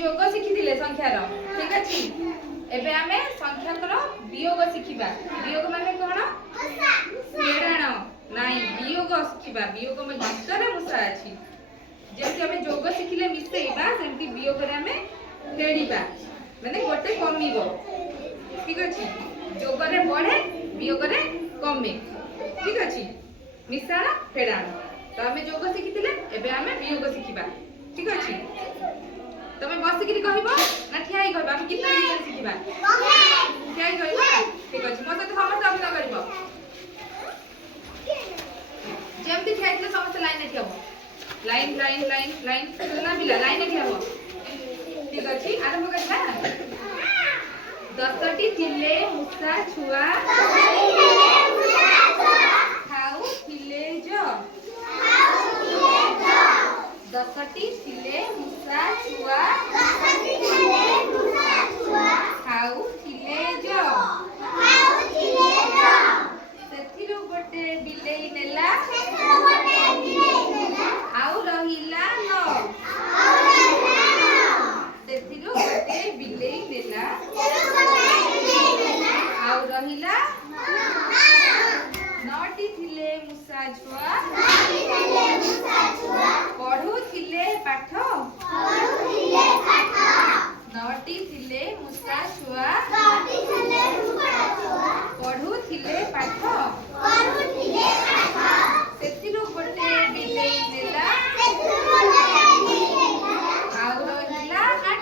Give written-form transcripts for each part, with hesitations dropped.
जोग शिखिथिले संख्यार ठीक अछि एबे आमे संख्याकर वियोग शिखिबा वियोग माने कोन फेडाण नाही वियोग शिखिबा वियोग में भितरे मुसा अछि जेमति आमे जोग शिखिले मिसेइबा सेमति वियोग रे आमे फेडीबा माने गोटे कमिबो ठीक अछि जोग रे बढ़े वियोग रे कमे ठीक अछि मिसाण फेडाण तो आमे जोग शिखिथिले एबे आमे वियोग शिखिबा ठीक अछि तमे बसिकिरी कहबो ना ठियाई कहबो हम कितना गीत शिखिबा ठियाई कहबो ठीक अछि मते तो समस्त अभिनय करबो जेमति ठियाइले समस्त लाइन ने ठियाबो लाइन लाइन लाइन लाइन ना बिला लाइन ने ठियाबो ठीक अछि आरंभ करबा 10टी थिले मुसा छुआ खाऊ थिले जो 10टी थिले मुसा छुआ खाऊ थिले जो सेथिरु गोटे बिलेई नेला आउ रहिला न सेथिरु गोटे बिलेई नेला आउ रहिला 9टी थिले मुसा छुआ पढुथिले पाठ 9टी थिले मुसा छुआ पढुथिले पाठ सेथिरु गोटे बिलेई नेला आउ रहिला 8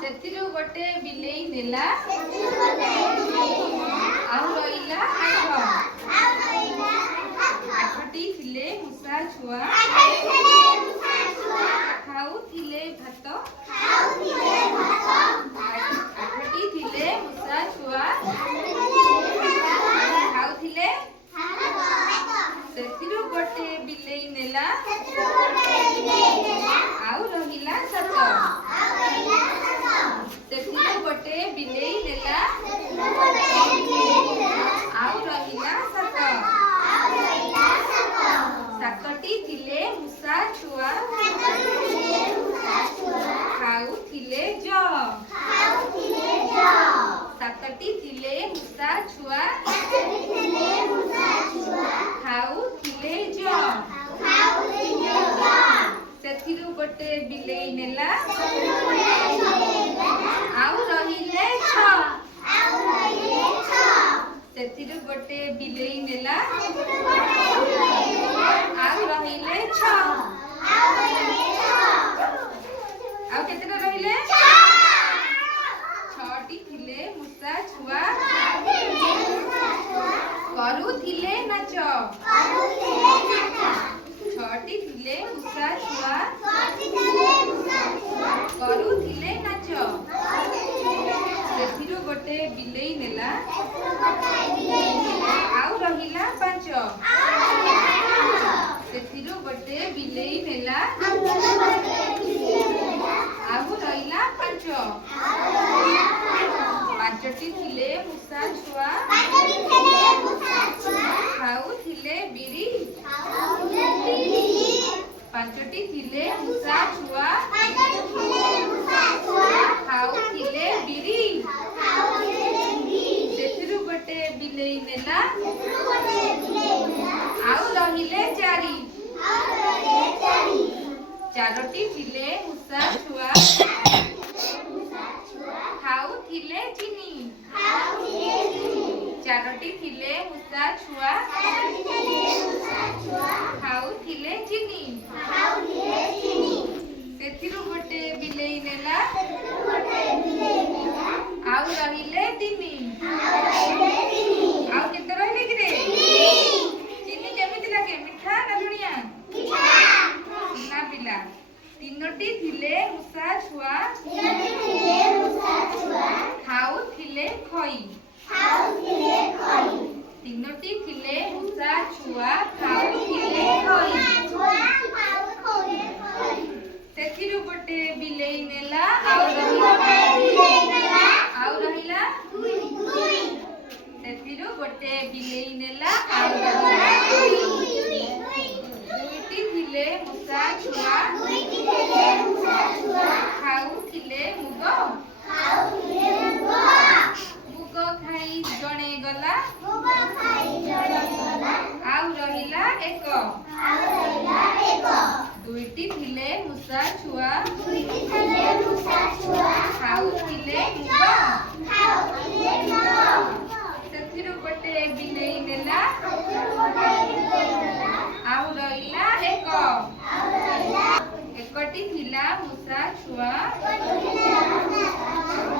सेथिरु गोटे बिलेई नेला आउ रहिला 8टी थिले मुसा छुआ खाउथिले भात 8टी थिले मुसा छुआ खाउथिले सेथिरु गोटे बिलेई नेला आउ रहिला 7 सेथिरु गोटे बिलेई नेला आउ रहिला 7 7टी थिले मुसा छुआ खाउथिले जो 7टी थिले मुसा छुआ खाउथिले जो सेथिरु गोटे बिलेई नेला आउ रहिले 6 सेथिरु गोटे बिलेई नेला आउ रहिले 6 आउ केतेटा रहिले 6टी थिले मुसा छुआ करूथिले नाच 6टी थिले मुसा छुआ करूथिले नाच सेथिरु गोटे बिलेई नेला आउ रहिला 5 सेथिरु गोटे बिलेई नेला आउ रहिला 5 5टी थिले मुसा छुआ खाउथिले बिरी 5टी थिले मुसा छुआ खाउथिले बिरी सेथिरु गोटे बिलेई नेला आउ रहिले 4 4टी थिले मुसा छुआ खाउथिले चिनी 4टी थिले मुसा छुआ खाउथिले चिनी सेथिरु गोटे बिलेई नेला आउ रहिले 3 आउ केते रहिले कि रे चिनी केमिति लागे मिठा ना लुणिया ना पिला 3टी थिले मुसा छुआ खाउथिले खई 3टी थिले मुसा छुआ खाउथिले खई सेथिरु गोटे बिलेई नेला आउ रहिला सेथिरु गोटे बिलेई नेला आउ रहिला 2टी थिले मुसा छुआ ଦୁଇଟି ଥିଲେ ମୂଷା ଛୁଆ ଖାଉଥିଲେ ମୁଗ ସେଥିରୁ ଗୋଟେ ବିଲେଇ ନେଲା ଆଉ ରହିଲା एकटी थिला मूषा छुआ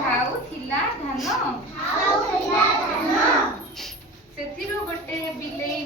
खाउथिला धान ସେଥିରୁ ଗୋଟେ ବିଲେଇ